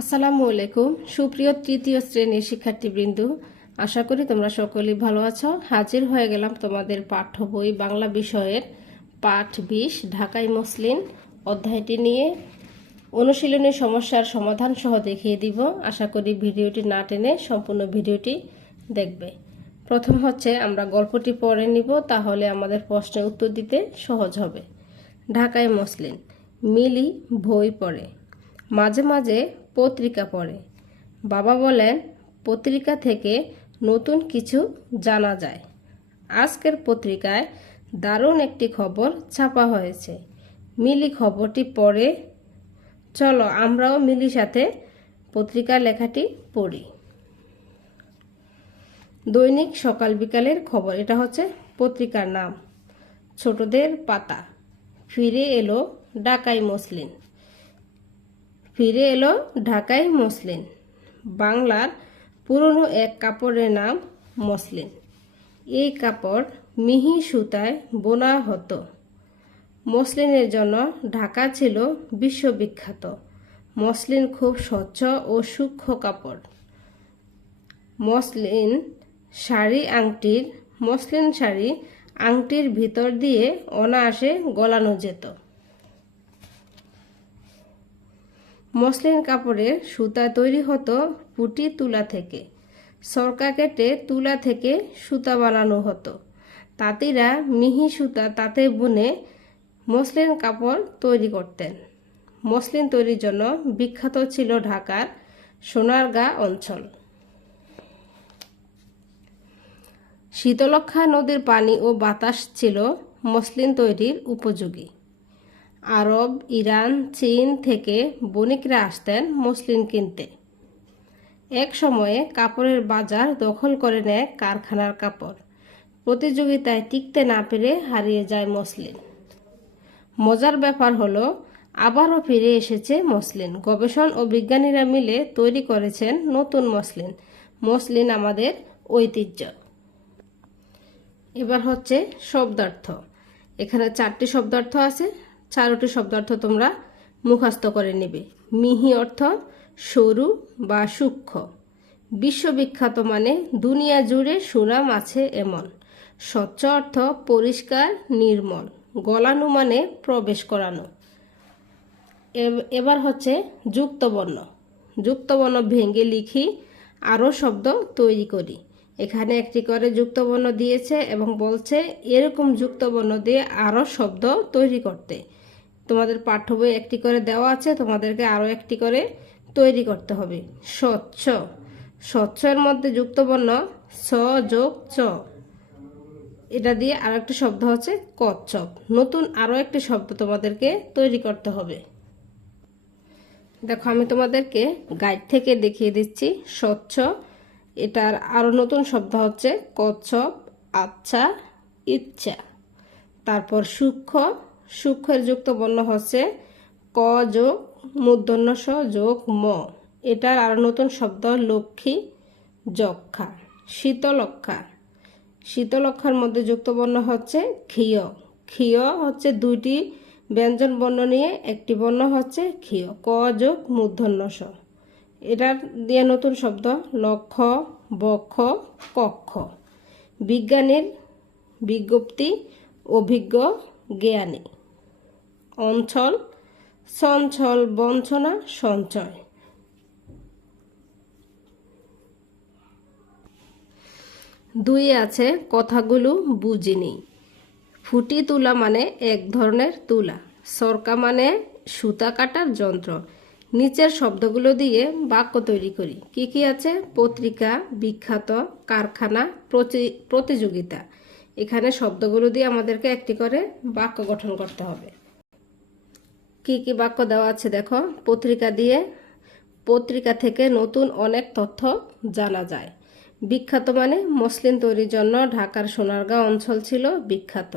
আসসালামু আলাইকুম। সুপ্রিয় তৃতীয় শ্রেণির শিক্ষার্থীবৃন্দ, আশা করি তোমরা সকলেই ভালো আছো। হাজির হয়ে গেলাম তোমাদের পাঠ্য বই বাংলা বিষয়ের পাঠ বিশ ঢাকাই মসলিন অধ্যায়টি নিয়ে। অনুশীলনী সমস্যার সমাধান সহ দেখিয়ে দিব। আশা করি ভিডিওটি না টেনে সম্পূর্ণ ভিডিওটি দেখবে। প্রথম হচ্ছে, আমরা গল্পটি পড়ে নিব, তাহলে আমাদের প্রশ্নের উত্তর দিতে সহজ হবে। ঢাকায় মসলিন, মিলি বই পড়ে। মাঝে মাঝে পত্রিকা পড়ে। বাবা বলেন, পত্রিকা থেকে নতুন কিছু জানা যায়। আজকের পত্রিকায় দারুণ একটি খবর ছাপা হয়েছে। মিলি খবরটি পড়ে। চলো আমরাও মিলির সাথে পত্রিকা লেখাটি পড়ি। দৈনিক সকাল বিকালের খবর, এটা হচ্ছে পত্রিকার নাম। ছোটদের পাতা। ফিরে এলো ডাকাই মসলিন। ফিরে এলো ঢাকাই মসলিন। বাংলার পুরনো এক কাপড়ের নাম মসলিন। এই কাপড় মিহি সুতায় বোনা হতো। মসলিনের জন্য ঢাকা ছিল বিশ্ববিখ্যাত। মসলিন খুব স্বচ্ছ ও সূক্ষ্ম কাপড়। মসলিন শাড়ি আংটির, মসলিন শাড়ি আংটির ভিতর দিয়ে অনায়াসে গলানো যেত। মসলিন কাপড়ের সুতা তৈরি হতো পুটি তুলা থেকে। সরকা কেটে তুলা থেকে সুতা বানানো হতো। তাঁতিরা মিহি সুতা তাতে বুনে মসলিন কাপড় তৈরি করতেন। মসলিন তৈরির জন্য বিখ্যাত ছিল ঢাকার সোনারগাঁ অঞ্চল। শীতলক্ষা নদীর পানি ও বাতাস ছিল মসলিন তৈরির উপযোগী। আরব, ইরান, চীন থেকে বণিকরা আসতেন মসলিন কিনতে। এক সময়ে কাপড়ের বাজার দখল করে নেয় কারখানার কাপড়। প্রতিযোগিতায় টিকতে না পেরে হারিয়ে যায় মসলিন। মজার ব্যাপার হলো, আবারও ফিরে এসেছে মসলিন। গবেষণ ও বিজ্ঞানীরা মিলে তৈরি করেছেন নতুন মসলিন। মসলিন আমাদের ঐতিহ্য। এবার হচ্ছে শব্দার্থ। এখানে চারটি শব্দার্থ আছে। চারোটি শব্দার্থ তোমরা মুখস্থ করে নেবে। মিহি অর্থ সরু বা সূক্ষ্ম। বিশ্ববিখ্যাত মানে দুনিয়া জুড়ে সুনাম আছে এমন। স্বচ্ছ অর্থ পরিষ্কার, নির্মল। গলানো মানে প্রবেশ করানো। এব- এবার হচ্ছে যুক্তবর্ণ। যুক্তবর্ণ ভেঙে লিখি, আরও শব্দ তৈরি করি। এখানে একটি করে যুক্তবর্ণ দিয়েছে এবং বলছে, এরকম যুক্তবর্ণ দিয়ে আরও শব্দ তৈরি করতে। তোমাদের পাঠ্য বই একটি করে দেওয়া আছে, তোমাদেরকে আরও একটি করে তৈরি করতে হবে। স্বচ্ছ। স্বচ্ছের মধ্যে যুক্তবর্ণ স যোগ চ। এটা দিয়ে আরও একটি শব্দ হচ্ছে কচ্ছপ। নতুন আরও একটি শব্দ তোমাদেরকে তৈরি করতে হবে। দেখো, আমি তোমাদেরকে গাইড থেকে দেখিয়ে দিচ্ছি। স্বচ্ছ। এটার আরও নতুন শব্দ হচ্ছে কচ্ছপ আচ্ছা ইচ্ছা। তারপর সূক্ষ্ম। সূক্ষ্মের যুক্ত বর্ণ হচ্ছে ক যোগ মূর্ধন্য স যোগ ম। এটার আরও নতুন শব্দ লক্ষ্মী যক্ষা, শীতলক্ষা। শীতলক্ষার মধ্যে যুক্ত বর্ণ হচ্ছে ক্ষীয়। ক্ষীয় হচ্ছে দুইটি ব্যঞ্জন বর্ণ নিয়ে একটি বর্ণ হচ্ছে ক্ষীয়। ক যোগ মূর্ধন্য স। এটার দিয়ে নতুন শব্দ লক্ষ, বক্ষ, কক্ষ। বিজ্ঞানীর বিজ্ঞপ্তি, অভিজ্ঞ, জ্ঞানী। অঞ্চল, সঞ্চল বঞ্চনা, সঞ্চয়। দুই আছে কথাগুলো বুঝিনি ফুটি তুলা মানে এক ধরনের তুলা। সরকা মানে সুতা কাটার যন্ত্র। নিচের শব্দগুলো দিয়ে বাক্য তৈরি করি। কি কি আছে? পত্রিকা, বিখ্যাত কারখানা, প্রতি- প্রতিযোগিতা। এখানে শব্দগুলো দিয়ে আমাদেরকে একটি করে বাক্য গঠন করতে হবে। কি কি বাক্য দেওয়া আছে দেখো? পত্রিকা দিয়ে, পত্রিকা থেকে নতুন অনেক তথ্য জানা যায়। বিখ্যাত মানে মসলিন তৈরির জন্য ঢাকার সোনারগাঁও অঞ্চল ছিল বিখ্যাত।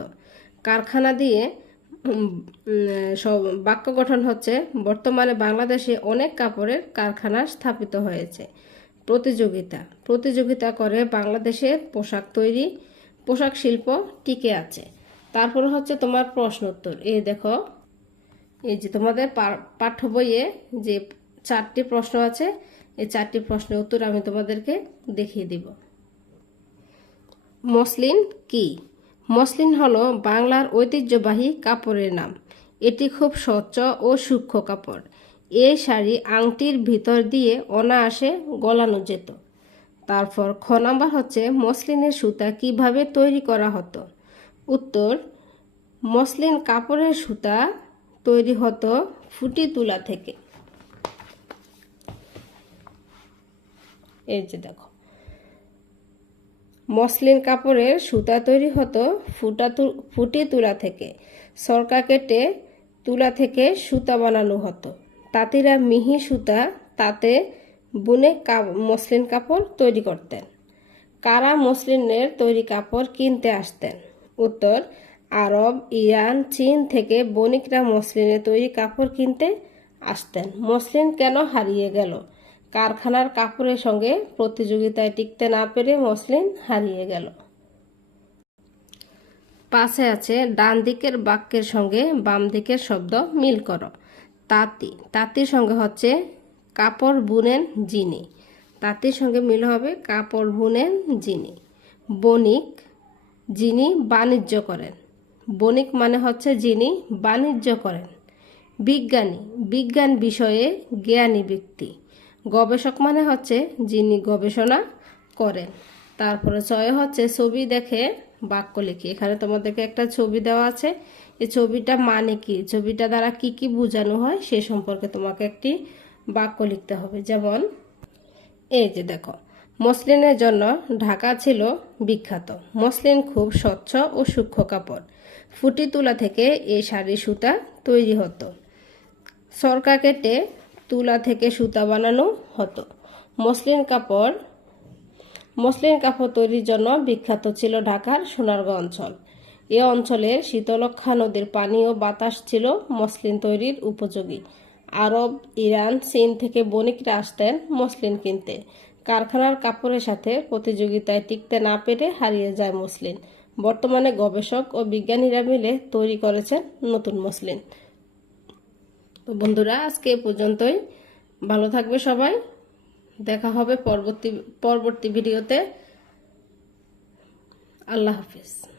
কারখানা দিয়ে সব বাক্য গঠন হচ্ছে, বর্তমানে বাংলাদেশে অনেক কাপড়ের কারখানা স্থাপিত হয়েছে। প্রতিযোগিতা প্রতিযোগিতা করে বাংলাদেশের পোশাক তৈরি, পোশাক শিল্প টিকে আছে। তারপর হচ্ছে তোমার প্রশ্ন উত্তর এই দেখো এই যে তোমাদের পাঠ্য বইয়ে যে চারটি প্রশ্ন আছে, এই চারটি প্রশ্নের উত্তর আমি তোমাদেরকে দেখিয়ে দিব। মসলিন কি? মসলিন হলো বাংলার ঐতিহ্যবাহী কাপড়ের নাম। এটি খুব স্বচ্ছ ও সূক্ষ্ম কাপড়। এই শাড়ি আংটির ভিতর দিয়ে অনায়াসে গলানো যেত। তারপর খ নাম্বার হচ্ছে মসলিনের সুতা কীভাবে তৈরি করা হতো? উত্তর, মসলিন কাপড়ের সুতা তৈরি হতো ফুটি তুলা থেকে। এই যে দেখো। মসলিন কাপড়ের সুতা তৈরি হতো ফুটা ফুটি তুলা থেকে। সরকা কেটে তুলা থেকে সুতা বানানো হতো। তাঁতিরা মিহি সুতা তাতে বুনে মসলিন কাপড় তৈরি করতেন। কারা মসলিনের তৈরি কাপড় কিনতে আসতেন? উত্তর আরব, ইরান, চীন থেকে বণিকরা মসলিনের তৈরি কাপড় কিনতে আসতেন। মসলিন কেন হারিয়ে গেল? কারখানার কাপড়ের সঙ্গে প্রতিযোগিতায় টিকতে না পেরে মসলিন হারিয়ে গেল। পাশে আছে ডান দিকের বাক্যের সঙ্গে বাম দিকের শব্দ মিল করো। তাঁতি। তাঁতির সঙ্গে হচ্ছে কাপড় বুনেন যিনি। তাঁতির সঙ্গে মিল হবে কাপড় বুনেন যিনি। বণিক যিনি বাণিজ্য করেন। বণিক মানে হচ্ছে যিনি বাণিজ্য করেন। বিজ্ঞানী, বিজ্ঞান বিষয়ে জ্ঞানী ব্যক্তি। গবেষক মানে হচ্ছে যিনি গবেষণা করেন। তারপরে ছয় হচ্ছে ছবি দেখে বাক্য লিখি। এখানে তোমাদেরকে একটা ছবি দেওয়া আছে। এই ছবিটা মানে কি? ছবিটা দ্বারা কি কি বোঝানো হয় সে সম্পর্কে তোমাকে একটি বাক্য লিখতে হবে। যেমন, এই যে দেখো, মসলিনের জন্য ঢাকা ছিল বিখ্যাত। মসলিন খুব স্বচ্ছ ও সূক্ষ্ম কাপড়। ফুটি তুলা থেকে এই শাড়ি সুতা তৈরি হতো। সরকা কেটে তুলা থেকে সুতা বানানো হতো। মসলিন কাপড় মসলিন কাপড় তৈরির জন্য বিখ্যাত ছিল ঢাকার সোনারগাঁও অঞ্চল। এ অঞ্চলের শীতলক্ষা নদীর পানি ও বাতাস ছিল মসলিন তৈরির উপযোগী। আরব, ইরান, চীন থেকে বণিকরা আসতেন মসলিন কিনতে। কারখানার কাপড়ের সাথে প্রতিযোগিতায় টিকতে না পেরে হারিয়ে যায় মসলিন। বর্তমানে গবেষক ও বিজ্ঞানীরা মিলে তৈরি করেছেন নতুন মসলিন। তো বন্ধুরা, আজকে এ পর্যন্তই। ভালো থাকবে সবাই। দেখা হবে পরবর্তী পরবর্তী ভিডিওতে। আল্লাহ হাফিজ।